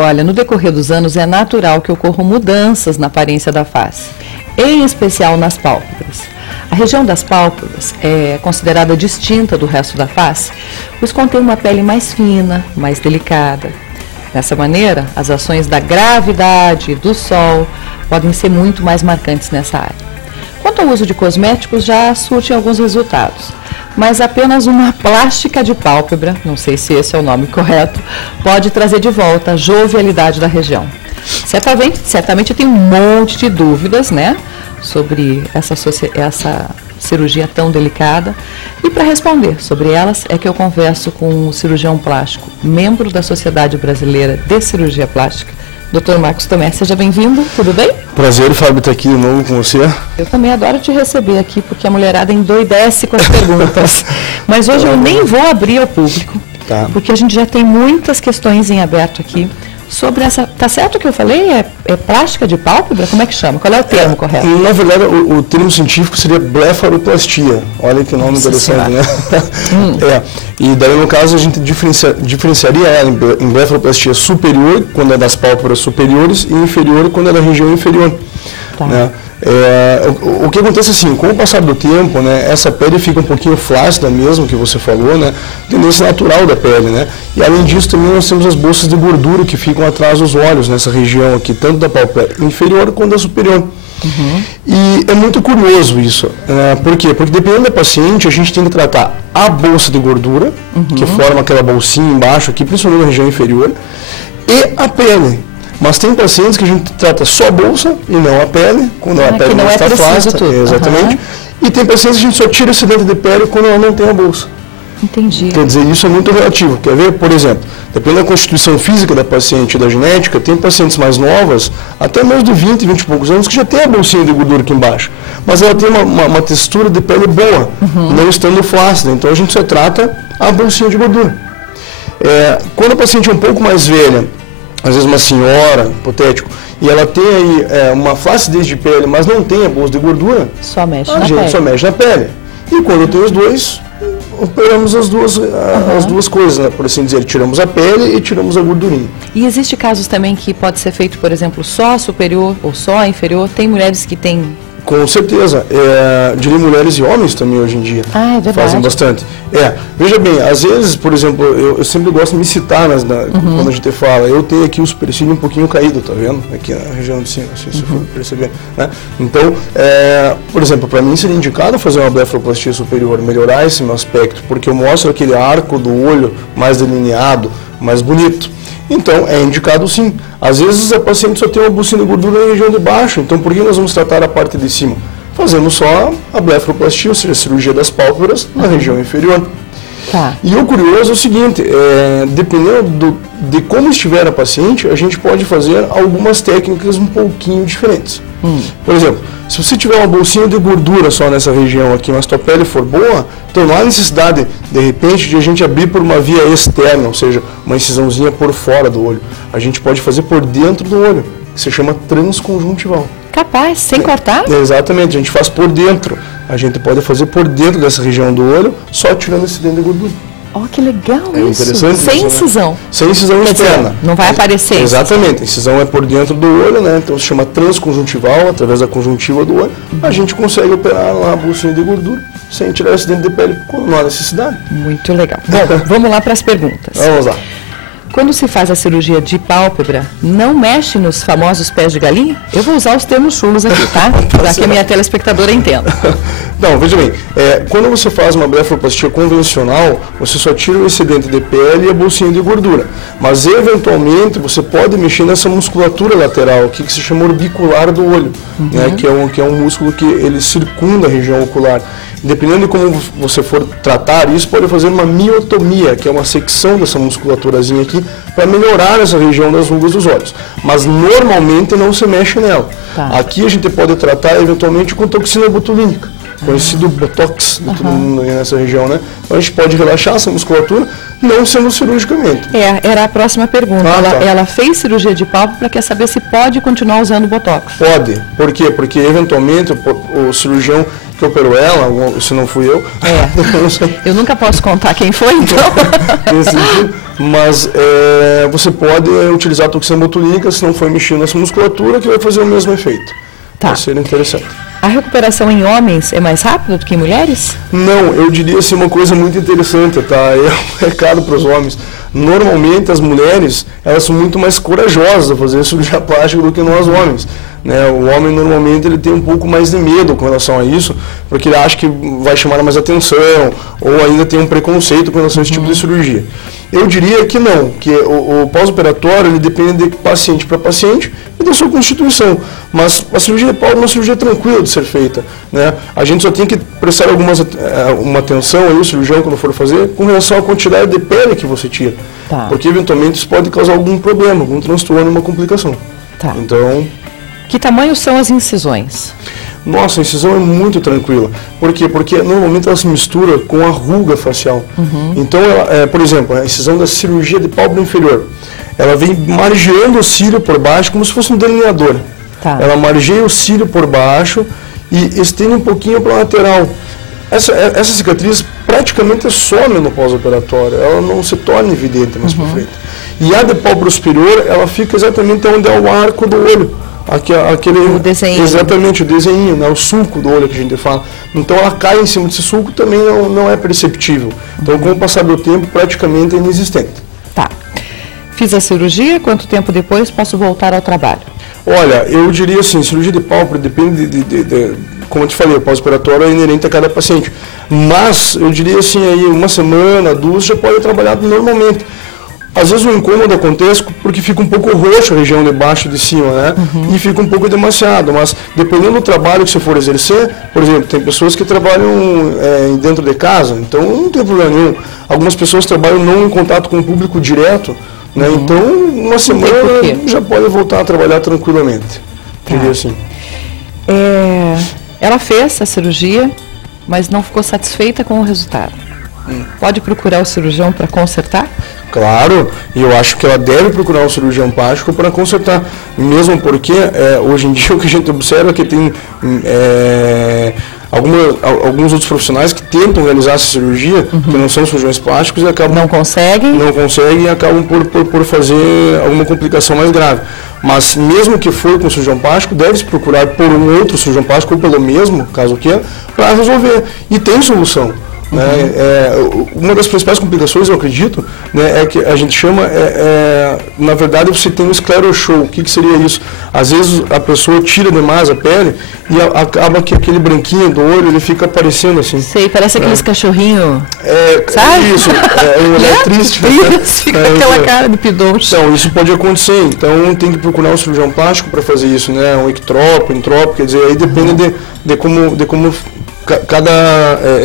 Olha, no decorrer dos anos é natural que ocorram mudanças na aparência da face, em especial nas pálpebras. A região das pálpebras é considerada distinta do resto da face, pois contém uma pele mais fina, mais delicada. Dessa maneira, as ações da gravidade e do sol podem ser muito mais marcantes nessa área. Quanto ao uso de cosméticos, já surtem alguns resultados, mas apenas uma plástica de pálpebra, não sei se esse é o nome correto, pode trazer de volta a jovialidade da região. Certamente tem um monte de dúvidas, né, sobre essa cirurgia tão delicada. E para responder sobre elas é que eu converso com o cirurgião plástico, membro da Sociedade Brasileira de Cirurgia Plástica, Dr. Marcos Tomé. Seja bem-vindo, tudo bem? Prazer, Fábio, estar aqui de novo com você. Eu também adoro te receber aqui, porque a mulherada endoidece com as perguntas. Mas hoje eu nem vou abrir ao público, porque a gente já tem muitas questões em aberto aqui. Sobre essa, tá certo o que eu falei? É plástica de pálpebra? Como é que chama? Qual é o termo correto? Na verdade, o termo científico seria blefaroplastia. Olha que nome interessante, né? E daí, no caso, a gente diferenciaria ela em blefaroplastia superior, quando é das pálpebras superiores, e inferior, quando é da região inferior. Tá. Né? O que acontece assim, com o passar do tempo, né, essa pele fica um pouquinho flácida mesmo, que você falou, né, tendência natural da pele, né, e além disso também nós temos as bolsas de gordura que ficam atrás dos olhos, nessa região aqui, tanto da pálpebra inferior quanto da superior. E é muito curioso isso, por quê? Porque dependendo da paciente, a gente tem que tratar a bolsa de gordura, que forma aquela bolsinha embaixo aqui, principalmente na região inferior, e a pele. Mas tem pacientes que a gente trata só a bolsa e não a pele, quando a pele não está flácida. Exatamente. E tem pacientes que a gente só tira esse dente de pele quando ela não tem a bolsa. Entendi. Quer dizer, isso é muito relativo. Quer ver, por exemplo, dependendo da constituição física da paciente e da genética, tem pacientes mais novas, até menos de 20 e poucos anos, que já tem a bolsinha de gordura aqui embaixo. Mas ela tem uma textura de pele boa, não estando flácida. Então a gente só trata a bolsinha de gordura. Quando a paciente é um pouco mais velha, às vezes uma senhora, hipotético, e ela tem aí uma flacidez de pele, mas não tem a bolsa de gordura, só mexe a gente só mexe na pele. E quando tem os dois, operamos as duas coisas, né, por assim dizer, tiramos a pele e tiramos a gordurinha. E existe casos também que pode ser feito, por exemplo, só superior ou só inferior? Tem mulheres que têm... Com certeza, diria mulheres e homens também hoje em dia, é verdade. Fazem bastante. Veja bem, às vezes, por exemplo, eu sempre gosto de me citar quando a gente fala, eu tenho aqui o supercílio um pouquinho caído, tá vendo? Aqui na região de cima, não sei se for perceber, né? Então, por exemplo, para mim seria indicado fazer uma blefaroplastia superior, melhorar esse meu aspecto, porque eu mostro aquele arco do olho mais delineado, mais bonito. Então, é indicado sim. Às vezes a paciente só tem uma bolsinha de gordura na região de baixo, então por que nós vamos tratar a parte de cima? Fazemos só a blefaroplastia, ou seja, a cirurgia das pálpebras na região inferior. Tá. E o curioso é o seguinte, dependendo de como estiver a paciente, a gente pode fazer algumas técnicas um pouquinho diferentes. Por exemplo, se você tiver uma bolsinha de gordura só nessa região aqui, mas a tua pele for boa, então não há necessidade, de repente, de a gente abrir por uma via externa, ou seja, uma incisãozinha por fora do olho. A gente pode fazer por dentro do olho, que se chama transconjuntival. Capaz, sem cortar? Exatamente, a gente faz por dentro. A gente pode fazer por dentro dessa região do olho, só tirando esse dente de gordura. Oh, que legal isso. Interessante sem isso, incisão. Né? Sem incisão externa. Não vai aparecer. Exatamente. A incisão é por dentro do olho, né? Então se chama transconjuntival, através da conjuntiva do olho. A gente consegue operar lá a bolsinha de gordura sem tirar esse dente de pele quando não há necessidade. Muito legal. Bom, vamos lá para as perguntas. Vamos lá. Quando se faz a cirurgia de pálpebra, não mexe nos famosos pés de galinha? Eu vou usar os termos chulos aqui, tá? Para que a minha telespectadora entenda. Não, veja bem, quando você faz uma blefaroplastia convencional, você só tira o excedente de pele e a bolsinha de gordura. Mas, eventualmente, você pode mexer nessa musculatura lateral, que se chama orbicular do olho, né, que é um músculo que ele circunda a região ocular. Dependendo de como você for tratar isso, pode fazer uma miotomia, que é uma secção dessa musculaturazinha aqui, para melhorar essa região das rugas dos olhos. Mas normalmente não se mexe nela. Tá. Aqui a gente pode tratar eventualmente com toxina botulínica, conhecido botox de todo mundo nessa região, né? Então a gente pode relaxar essa musculatura, não sendo cirurgicamente. Era a próxima pergunta. Ela fez cirurgia de pálpebra, quer saber se pode continuar usando botox. Pode. Por quê? Porque eventualmente o cirurgião que operou ela, se não fui eu. Eu nunca posso contar quem foi, então. Nesse sentido, mas você pode utilizar a toxina botulínica se não for mexendo nessa musculatura, que vai fazer o mesmo efeito. Tá. Vai ser interessante. A recuperação em homens é mais rápida do que em mulheres? Não, eu diria assim uma coisa muito interessante, tá? É um recado para os homens. Normalmente as mulheres, elas são muito mais corajosas a fazer cirurgia plástica do que nós homens, né? O homem normalmente ele tem um pouco mais de medo com relação a isso, porque ele acha que vai chamar mais atenção, ou ainda tem um preconceito com relação a esse tipo de cirurgia. Eu diria que não, que o pós-operatório ele depende de paciente para paciente e da sua constituição, mas a cirurgia de pau é uma cirurgia tranquila de ser feita, né? A gente só tem que prestar uma atenção aí, o cirurgião quando for fazer, com relação à quantidade de pele que você tira, porque eventualmente isso pode causar algum problema, algum transtorno, uma complicação. Então, que tamanho são as incisões? Nossa, a incisão é muito tranquila. Por quê? Porque normalmente ela se mistura com a ruga facial. Então, por exemplo, a incisão da cirurgia de pálpebra inferior, ela vem margeando o cílio por baixo como se fosse um delineador. Ela margeia o cílio por baixo e estende um pouquinho para a lateral. Essa cicatriz praticamente some no pós-operatório, ela não se torna evidente mais para frente. E a de pálpebra superior, ela fica exatamente onde é o arco do olho. O desenho. Exatamente, o desenho, né, o sulco do olho que a gente fala. Então ela cai em cima desse sulco, também não é perceptível. Então com o passar do tempo praticamente é inexistente. Fiz a cirurgia, quanto tempo depois posso voltar ao trabalho? Olha, eu diria assim, cirurgia de pálpebra depende como eu te falei, o pós-operatório é inerente a cada paciente. Mas eu diria assim, aí uma semana, 2, já pode trabalhar normalmente. Às vezes o incômodo acontece porque fica um pouco roxo a região de baixo e de cima, né? E fica um pouco demasiado, mas dependendo do trabalho que você for exercer, por exemplo, tem pessoas que trabalham dentro de casa, então não tem problema nenhum. Algumas pessoas trabalham não em contato com o público direto, né? Então uma semana já pode voltar a trabalhar tranquilamente, diria assim. Ela fez a cirurgia, mas não ficou satisfeita com o resultado. Pode procurar o cirurgião para consertar? Claro, e eu acho que ela deve procurar um cirurgião plástico para consertar, mesmo porque hoje em dia o que a gente observa é que tem alguns outros profissionais que tentam realizar essa cirurgia, que não são cirurgiões plásticos e acabam... Não conseguem e acabam por fazer alguma complicação mais grave. Mas mesmo que for com o cirurgião plástico, deve-se procurar por um outro cirurgião plástico, ou pelo mesmo, caso queira, para resolver. E tem solução. Uma das principais complicações, eu acredito, né, é que a gente chama, na verdade, você tem um escleroshow. O que seria isso? Às vezes a pessoa tira demais a pele e acaba que aquele branquinho do olho ele fica aparecendo assim. Sei, parece aqueles cachorrinhos, sabe? Isso, é triste. Isso, fica aquela cara de pidoncho. Então, isso pode acontecer. Então, tem que procurar um cirurgião plástico para fazer isso, né? Um ectrópico, entrópico, quer dizer, aí depende de como cada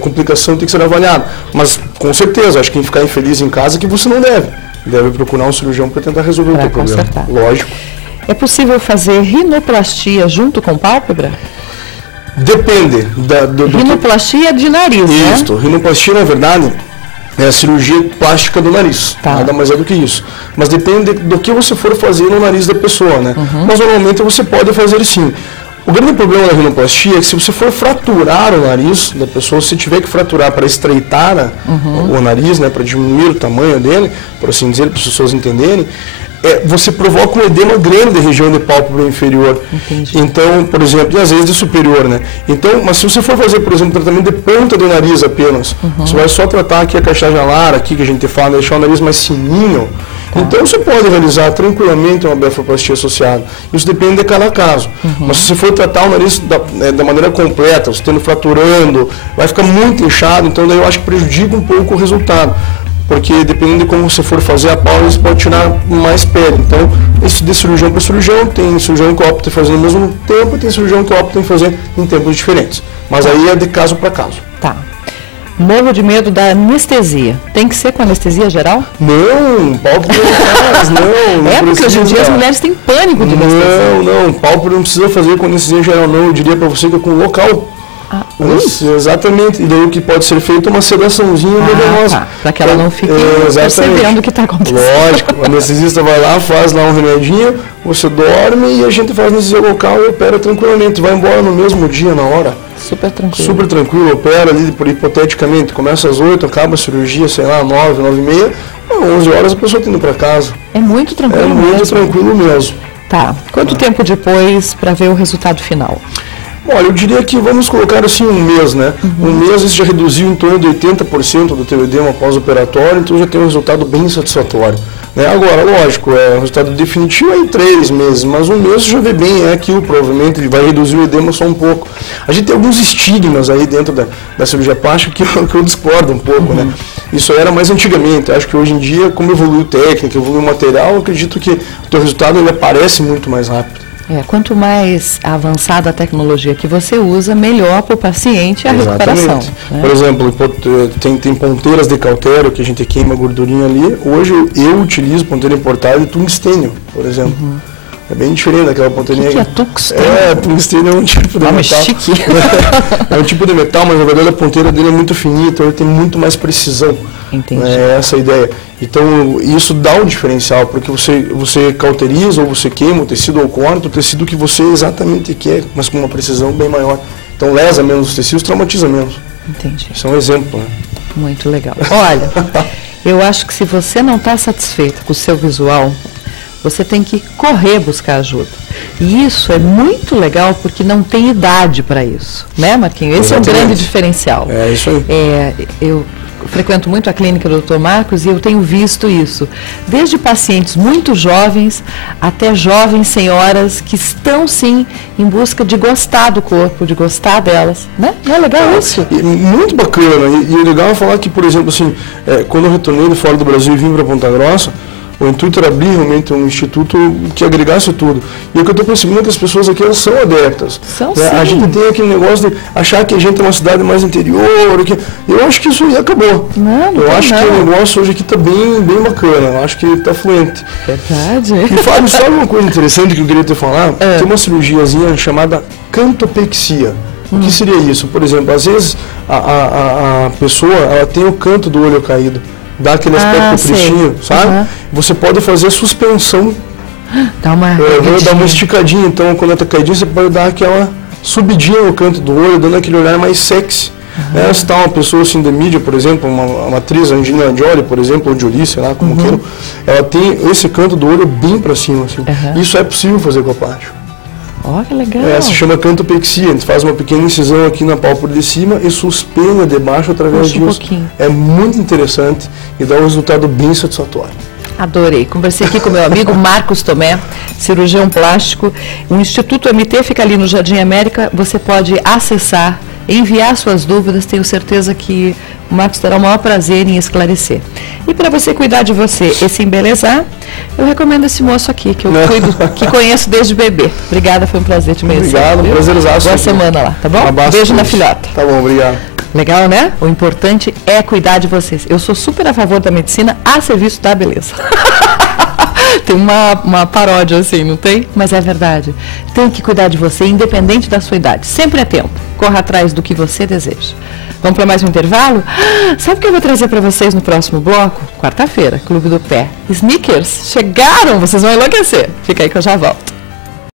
complicação tem que ser avaliada, mas com certeza, acho que quem ficar infeliz em casa que você não deve procurar um cirurgião para tentar resolver o teu problema. Lógico. É possível fazer rinoplastia junto com pálpebra? Depende. Rinoplastia de nariz, né? Isso, rinoplastia na verdade é a cirurgia plástica do nariz, nada mais é do que isso. Mas depende do que você for fazer no nariz da pessoa, né? Mas normalmente você pode fazer sim. O grande problema da rinoplastia é que se você for fraturar o nariz da pessoa, se tiver que fraturar para estreitar o nariz, né, para diminuir o tamanho dele, por assim dizer, para as pessoas entenderem, você provoca um edema grande da região de pálpebra inferior. Entendi. Então, por exemplo, e às vezes de superior, né? Então, mas se você for fazer, por exemplo, tratamento de ponta do nariz apenas, você vai só tratar aqui a caixagem alar, aqui que a gente fala, deixar o nariz mais fininho. Então você pode realizar tranquilamente uma blefaroplastia associada. Isso depende de cada caso. Mas se você for tratar o nariz da maneira completa, você estando fraturando, vai ficar muito inchado, então daí eu acho que prejudica um pouco o resultado. Porque dependendo de como você for fazer a pálpebra, você pode tirar mais pele. Então, isso de cirurgião para cirurgião, tem cirurgião que opta em fazer no mesmo tempo e tem cirurgião que opta em fazer em tempos diferentes. Mas aí é de caso para caso. Morro de medo da anestesia. Tem que ser com anestesia geral? Não, pálpebra não faz, não. Porque hoje em dia as mulheres têm pânico de anestesia. Não, pálpebra não precisa fazer com anestesia geral, não. Eu diria para você que é com local. Exatamente, e daí o que pode ser feito é uma sedaçãozinha medrosa. Para que ela não fique percebendo o que está acontecendo. Lógico, o anestesista vai lá, faz lá um remedinho, você dorme e a gente faz anestesia local e opera tranquilamente, vai embora no mesmo dia, na hora. Super tranquilo. Super tranquilo, opera ali, hipoteticamente, começa às 8, acaba a cirurgia, sei lá, 9, 9h30, 11 horas a pessoa está indo para casa. É muito tranquilo mesmo. É muito tranquilo mesmo. Tá. Quanto tempo depois para ver o resultado final? Olha, eu diria que vamos colocar assim um mês, né? Um mês isso já reduziu em torno de 80% do teu edema pós-operatório, então já tem um resultado bem satisfatório. Né? Agora, lógico, o resultado definitivo é em 3 meses, mas um mês você já vê bem, é aquilo, provavelmente ele vai reduzir o edema só um pouco. A gente tem alguns estigmas aí dentro da cirurgia plástica que eu discordo um pouco, né? Isso era mais antigamente, acho que hoje em dia, como evoluiu técnica, evoluiu material, eu acredito que o teu resultado ele aparece muito mais rápido. Quanto mais avançada a tecnologia que você usa, melhor para o paciente a recuperação. Né? Por exemplo, tem ponteiras de cautério que a gente queima a gordurinha ali. Hoje eu utilizo ponteira importada de tungstênio, por exemplo. É bem diferente daquela ponteirinha. O que é tungstênio? Tungstênio é um tipo de metal. Chique. É um tipo de metal, mas na verdade a ponteira dele é muito fininha, então ele tem muito mais precisão. Entendi. É essa a ideia. Então isso dá um diferencial, porque você cauteriza ou você queima o tecido ou corta o tecido que você exatamente quer, mas com uma precisão bem maior. Então lesa menos os tecidos, traumatiza menos. Entendi. Isso é um exemplo, né? Muito legal. Olha, eu acho que se você não está satisfeito com o seu visual, você tem que correr buscar ajuda. E isso é muito legal porque não tem idade para isso, né, Marquinhos? Esse é um grande diferencial. É isso aí. Eu frequento muito a clínica do Dr. Marcos e eu tenho visto isso, desde pacientes muito jovens até jovens senhoras que estão sim em busca de gostar do corpo, de gostar delas, né? Não é legal isso? Muito bacana, e o legal é falar que, por exemplo, assim, quando eu retornei de fora do Brasil e vim para Ponta Grossa, o intuito era abrir realmente um instituto que agregasse tudo. E o que eu estou percebendo é que as pessoas aqui elas são adeptas. São sim. A gente tem aquele negócio de achar que a gente é uma cidade mais interior. Eu acho que isso aí acabou. Eu acho que o negócio hoje aqui está bem bacana. Eu acho que está fluente. Verdade. E Fábio, sabe uma coisa interessante que eu queria te falar? Tem uma cirurgiazinha chamada cantopexia. O que seria isso? Por exemplo, às vezes a pessoa ela tem o canto do olho caído. Dá aquele aspecto tristinho, sabe? Você pode fazer suspensão. Dá uma esticadinha, então quando ela está caidinha, você pode dar aquela subidinha no canto do olho, dando aquele olhar mais sexy. Se está uma pessoa assim da mídia, por exemplo, uma atriz, Angelina Jolie, por exemplo, ou Jolie, sei lá, como queira, ela tem esse canto do olho bem para cima, assim. Isso é possível fazer com a plástica. Ó, que legal. Se chama cantopexia. A gente faz uma pequena incisão aqui na pálpebra de cima e suspende de baixo através disso. É muito interessante e dá um resultado bem satisfatório. Adorei. Conversei aqui com meu amigo Marcos Tomé, cirurgião plástico. O Instituto MT fica ali no Jardim América. Você pode acessar, enviar suas dúvidas. Tenho certeza que o Marcos terá o maior prazer em esclarecer. E para você cuidar de você e se embelezar, eu recomendo esse moço aqui, que eu cuido, que conheço desde bebê. Obrigada, foi um prazer te conhecer. Obrigado, prazerzaço. Boa semana lá, tá bom? Beijo na filhota. Tá bom, obrigado. Legal, né? O importante é cuidar de vocês. Eu sou super a favor da medicina a serviço da beleza. Tem uma paródia assim, não tem? Mas é verdade. Tem que cuidar de você, independente da sua idade. Sempre é tempo. Corra atrás do que você deseja. Vamos para mais um intervalo? Sabe o que eu vou trazer para vocês no próximo bloco? Quarta-feira, Clube do Pé. Sneakers chegaram, vocês vão enlouquecer. Fica aí que eu já volto.